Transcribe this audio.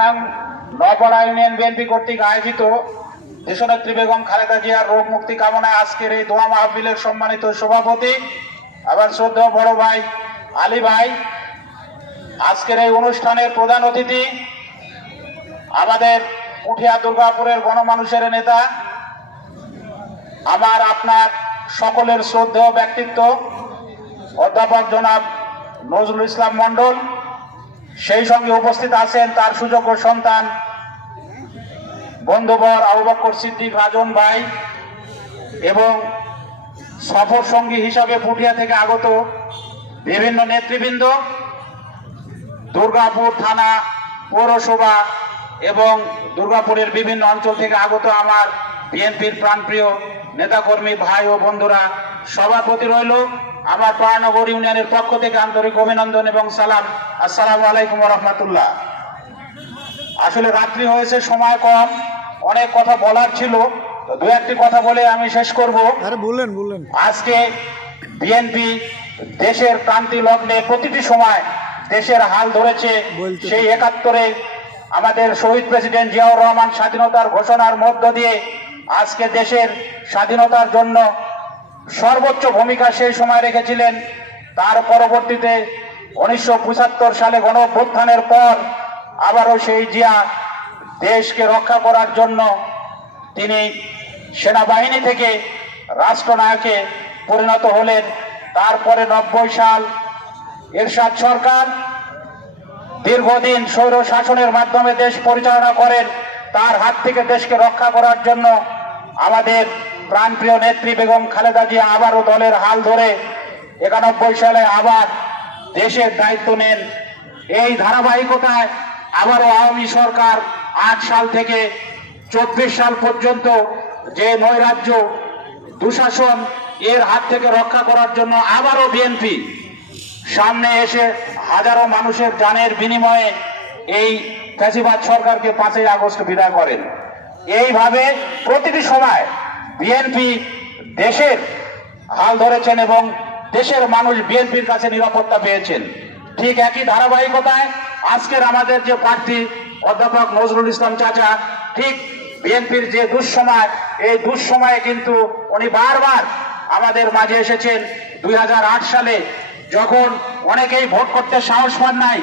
নং নপাড়া union BNP কর্তৃক আয়োজিত দেশনেত্রী বেগম খালেদা জিয়ার রোগ মুক্তি কামনায় আজকের এই দোয়া মাহফিলের সম্মানিত সভাপতি আবার শ্রদ্ধেয় বড় ভাই আলী ভাই, আজকের এই অনুষ্ঠানের প্রধান অতিথি আমাদের পুঠিয়া দুর্গাপুরের গণমানুষের নেতা, আমার আপনার সকলের শ্রদ্ধেয় ব্যক্তিত্ব অধ্যাপক জনাব নজরুল ইসলাম মণ্ডল, সেই সঙ্গে উপস্থিত আছেন তার সুযোগ্য সন্তান বন্ধুবর আবু বকর সিদ্দিক রাজন ভাই এবং সফর সঙ্গী হিসাবে পুঠিয়া থেকে আগত বিভিন্ন নেতৃবৃন্দ, দুর্গাপুর থানা, পৌরসভা এবং দুর্গাপুরের বিভিন্ন অঞ্চল থেকে আগত আমার বিএনপির প্রাণপ্রিয় নেতাকর্মী ভাই ও বন্ধুরা, সবার প্রতি রইল আমার পাড়ানগর ইউনিয়নের পক্ষ থেকে আন্তরিক অভিনন্দন এবং সালাম। আসসালামু আলাইকুম ওয়া রাহমাতুল্লাহ। আসলে রাত্রি হয়েছে, সময় কম, অনেক কথা বলার ছিল, দু একটি কথা বলে আমি শেষ করব। বলেন। আজকে বিএনপি দেশের ক্রান্তি লগ্নে প্রতিটি সময় দেশের হাল ধরেছে। সেই ৭১-এ আমাদের শহীদ প্রেসিডেন্ট জিয়াউর রহমান স্বাধীনতার ঘোষণার মধ্য দিয়ে আজকে দেশের স্বাধীনতার জন্য সর্বোচ্চ ভূমিকা সেই সময় রেখেছিলেন। তার পরবর্তীতে ১৯৭৫ সালে গণঅভ্যুত্থানের পর আবারও সেই জিয়া দেশকে রক্ষা করার জন্য তিনি সেনাবাহিনী থেকে রাষ্ট্রনায়কে পরিণত হলেন। তারপরে ৯০ সাল এরশাদ সরকার দীর্ঘদিন স্বৈর শাসনের মাধ্যমে দেশ পরিচালনা করেন। তার হাত থেকে দেশকে রক্ষা করার জন্য আমাদের প্রাণপ্রিয় নেত্রী বেগম খালেদা জিয়া আবারও দলের হাল ধরে ৯১ সালে আবার দেশের দায়িত্ব নেন। এই ধারাবাহিকতায় আবারও আওয়ামী সরকার ৮ সাল থেকে ২৪ সাল পর্যন্ত যে নৈরাজ্য দুঃশাসন এর হাত থেকে রক্ষা করার জন্য আবারও বিএনপি সামনে এসে হাজারো মানুষের জানের বিনিময়ে এই ফ্যাসিবাদ সরকারকে ৫ই আগস্ট বিদায় করেন। এইভাবে প্রতিটি সময় বিএনপি দেশের হাল ধরেছেন এবং দেশের মানুষ বিএনপির কাছে নিরাপত্তা পেয়েছেন। ঠিক একই ধারাবাহিকতায় আজকের আমাদের যে প্রার্থী অধ্যাপক নজরুল ইসলাম চাচা, ঠিক বিএনপির যে দুঃসময়, এই দুঃসময়ে কিন্তু উনি বারবার আমাদের মাঝে এসেছেন। ২০০৮ সালে যখন অনেকেই ভোট করতে সাহস পান নাই,